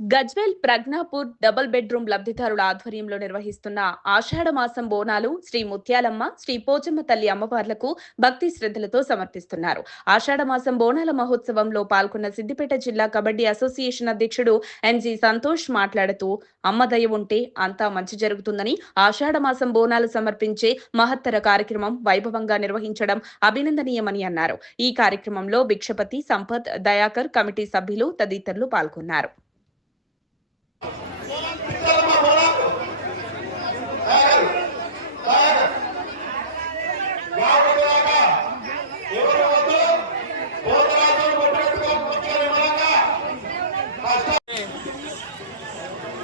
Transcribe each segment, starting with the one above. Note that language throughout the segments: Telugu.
గజ్వేల్ ప్రజ్ఞాపూర్ డబుల్ బెడ్రూమ్ లబ్ధిదారుల ఆధ్వర్యంలో నిర్వహిస్తున్న ఆషాఢ మాసం బోనాలు శ్రీ ముత్యాలమ్మ శ్రీ పోచమ్మ తల్లి అమ్మవార్లకు భక్తి శ్రద్ధలతో సమర్పిస్తున్నారు. ఆషాఢ మాసం బోనాల మహోత్సవంలో పాల్గొన్న సిద్దిపేట జిల్లా కబడ్డీ అసోసియేషన్ అధ్యక్షుడు ఎన్జి సంతోష్ మాట్లాడుతూ అమ్మ దయ ఉంటే అంతా మంచి జరుగుతుందని ఆషాఢ మాసం బోనాలు సమర్పించే మహత్తర కార్యక్రమం వైభవంగా నిర్వహించడం అభినందనీయమని అన్నారు. ఈ కార్యక్రమంలో భిక్షపతి సంపత్ దయాకర్ కమిటీ సభ్యులు తదితరులు పాల్గొన్నారు.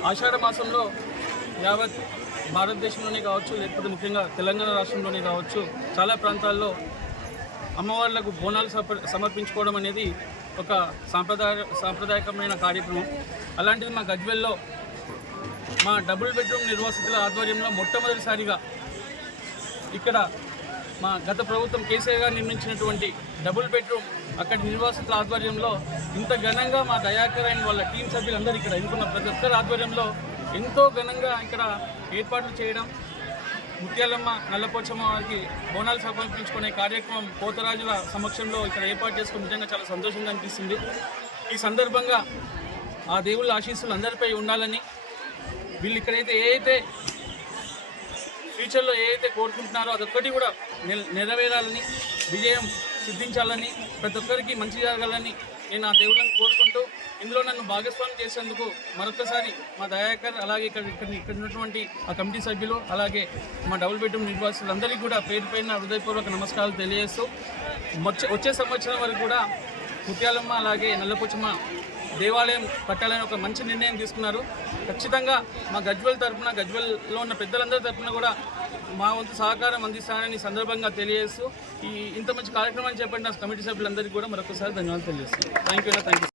ఆషాఢ మాసంలో యావత్ భారతదేశంలోనే కావచ్చు లేకపోతే ముఖ్యంగా తెలంగాణ రాష్ట్రంలోనే కావచ్చు చాలా ప్రాంతాల్లో అమ్మవార్లకు బోనాలు సమర్పించుకోవడం అనేది ఒక సాంప్రదాయ సాంప్రదాయకమైన కార్యక్రమం. అలాంటిది మా గజ్వెల్లో మా డబుల్ బెడ్రూమ్ నిర్వాసితుల ఆధ్వర్యంలో మొట్టమొదటిసారిగా ఇక్కడ మా గత ప్రభుత్వం కేసీఆర్ గారు నిర్మించినటువంటి డబుల్ బెడ్రూమ్ అక్కడ నిర్వాసితుల ఆధ్వర్యంలో ఇంత ఘనంగా మా దయాకర్ అండ్ వాళ్ళ టీం సభ్యులందరూ ఇక్కడ ఎన్నుకున్న ప్రతి ఒక్కరి ఆధ్వర్యంలో ఎంతో ఘనంగా ఇక్కడ ఏర్పాట్లు చేయడం ముత్యాలమ్మ నల్లపోచమ్మ వారికి బోనాలు సమర్పించుకునే కార్యక్రమం పోతరాజుల సమక్షంలో ఇక్కడ ఏర్పాటు చేసుకుని నిజంగా చాలా సంతోషంగా అనిపిస్తుంది. ఈ సందర్భంగా ఆ దేవుళ్ళ ఆశీస్సులు అందరిపై ఉండాలని వీళ్ళు ఇక్కడైతే ఏ అయితే ఫ్యూచర్లో ఏదైతే కోరుకుంటున్నారో అదొక్కటి కూడా నెరవేరాలని విజయం సిద్ధించాలని ప్రతి ఒక్కరికి మంచి జరగాలని నేను ఆ దేవుళ్ళని కోరుకుంటూ ఇందులో నన్ను భాగస్వామి చేసేందుకు మరొకసారి మా దయాకర్ అలాగే ఇక్కడ ఇక్కడ ఇక్కడ ఉన్నటువంటి ఆ కమిటీ సభ్యులు అలాగే మా డబుల్ బెడ్రూమ్ నిర్వాసులందరికీ కూడా పేరు పైన హృదయపూర్వక నమస్కారాలు తెలియజేస్తూ వచ్చే వచ్చే సంవత్సరం వరకు కూడా ముత్యాలమ్మ అలాగే నల్లపుచ్చమ్మ దేవాలయం కట్టాలని ఒక మంచి నిర్ణయం తీసుకున్నారు. ఖచ్చితంగా మా గజ్వెల్ తరఫున గజ్వెల్లో ఉన్న పెద్దలందరి తరఫున కూడా మా వంతు సహకారం అందిస్తానని సందర్భంగా తెలియజేస్తూ ఈ ఇంత మంచి కార్యక్రమాన్ని చేపట్టిన కమిటీ సభ్యులందరికీ కూడా మరొకసారి ధన్యవాదాలు తెలియజేస్తాను థ్యాంక్ యూ థ్యాంక్ యూ